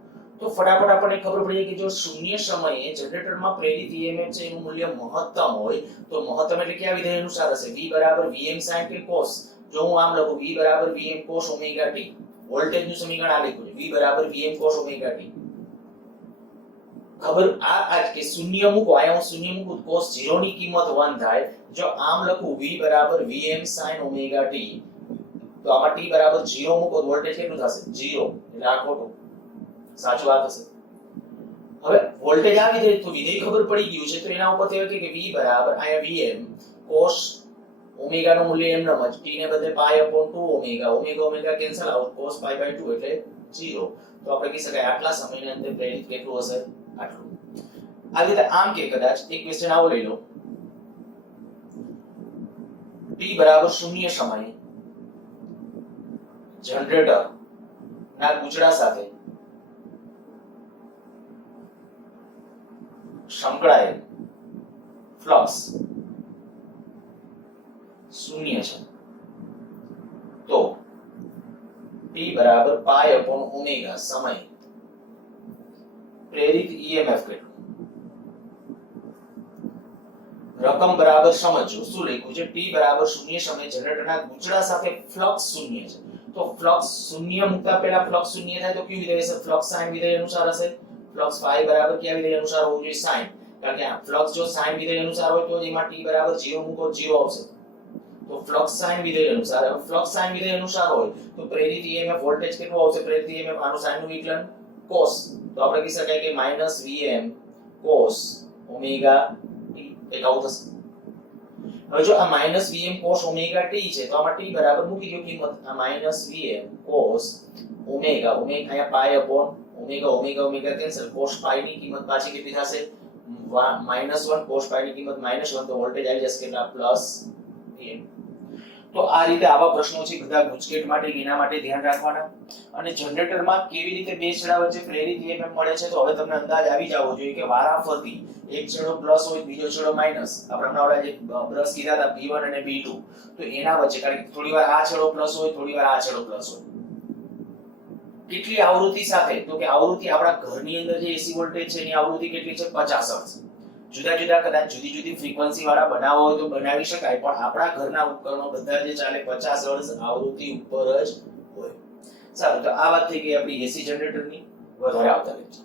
તો ફટાફટ આપણને ખબર પડી કે જો 0 સમયે જનરેટરમાં પ્રેરિત EMF છે એનું મૂલ્ય મહત્તમ હોય તો મહત્તમ એટલે કયા વિધેય અનુસાર હશે? v બરાબર Vm sin કે cos. જો હું આમ લખું v બરાબર Vm cos omega t, voltage નું સમીકરણ આ લખ્યું છે v બરાબર Vm cos ઓમેગા t. ખબર આ કે શૂન્ય મૂકો, આયા હું શૂન્ય મૂકું cos 0 ની કિંમત 1 થાય. જો આમ લખું v બરાબર Vm sin ઓમેગા t તો આમાં t બરાબર 0 મૂકો તો વોલ્ટેજ કેટલું થશે? 0. એટલે આ ખોટું, સાચું આ થશે. હવે વોલ્ટેજ આવી જાય તો વિધેય ખબર પડી ગયું છે તો એના ઉપર તે કે v બરાબર આયા Vm cos ઓમેગા નું મૂલ્ય એમ નમ જ t ને બદલે pi/2 omega, omega omega cancel out, cos pi/2 એટલે 0. તો આપણે કહી શકાય આટલા સમયની અંદર પ્રેરિત કેટલું હશે? આટલું. આ રીતે આમ કે કદાચ એક ક્વેશ્ચન આવો લઈ લો. t બરાબર 0 સમયે જનરેટર ના ગૂંચળા સાથે સંકળાયેલ ફ્લક્સ 0 છે તો t બરાબર pi/ઓમેગા સમય પ્રેરિત EMF કેટલું? રકમ બરાબર સમજો શું લખ્યું છે? t બરાબર 0 સમયે જનરેટરના ગૂંચળા સાથે ફ્લક્સ 0 છે તો ફ્લક્સ 0 મૂકતા પહેલા ફ્લક્સ 0 થાય તો કયું વિધેય હશે? ફ્લક્સ સાઇન વિધેય અનુસાર હશે. ફ્લક્સ phi બરાબર કયા વિધેય અનુસાર હોવું જોઈએ? સાઇન. કારણ કે આ ફ્લક્સ જો સાઇન વિધેય અનુસાર હોય તો એમાં t બરાબર 0 મૂકો 0 આવશે. તો ફ્લક્સ સાઇન વિધેય અનુસાર, ફ્લક્સ સાઇન વિધેય અનુસાર હોય તો પ્રેરિત EMF વોલ્ટેજ કેટલું આવશે? પ્રેરિત EMF આનું સાઇન નું વિકલન cos. તો આપણે કહી શકાય કે -Vm cos ઓમેગા t એક આવું થશે. હવે જો આ -Vm cos ઓમેગા t છે તો આમાં t બરાબર મૂકી દો કિંમત. આ -Vm cos ઓમેગા, ઓમેગા અહીંયા pi/ઓમેગા, omega omega cancel, cos pi ની કિંમત પાછી કેટલી થશે? 1 -1 cos π ની કિંમત -1 તો વોલ્ટેજ આવી જશે કેટલા +1. તો આ રીતે આવા પ્રશ્નો છે બધા ગુજકેટ માટે એના માટે ધ્યાન રાખવાના. અને જનરેટરમાં કેવી રીતે બે છેડા વચ્ચે પ્રેરિત EMF મળે છે તો હવે તમને અંદાજ આવી જવો જોઈએ કે વારાફરતી એક છેડો પ્લસ હોય બીજો છેડો માઈનસ. આપણે હમણાં ઓલા જે બ્રશ કીધા હતા B1 અને B2 તો એના વચ્ચે કારણ કે થોડીવાર આ છેડો પ્લસ હોય થોડીવાર આ છેડો પ્લસ હોય. કેટલી આવૃત્તિ સાથે તો કે આવૃત્તિ આપણા ઘરની અંદર જે AC વોલ્ટેજ છે એની આવૃત્તિ કેટલી છે 50 હર્ટ્ઝ. જુદા જુદા કદાચ જુદી જુદી ફ્રીક્વન્સી વાળા બનાવવા હોય તો બનાવી શકાય પણ આપણા ઘરના ઉપકરણો બધા જે ચાલે 50 હર્ટ્ઝ આવૃત્તિ ઉપર જ હોય. સારું તો આ વાત થઈ ગઈ આપણી AC જનરેટરની. વધારે આવતા રહેજો.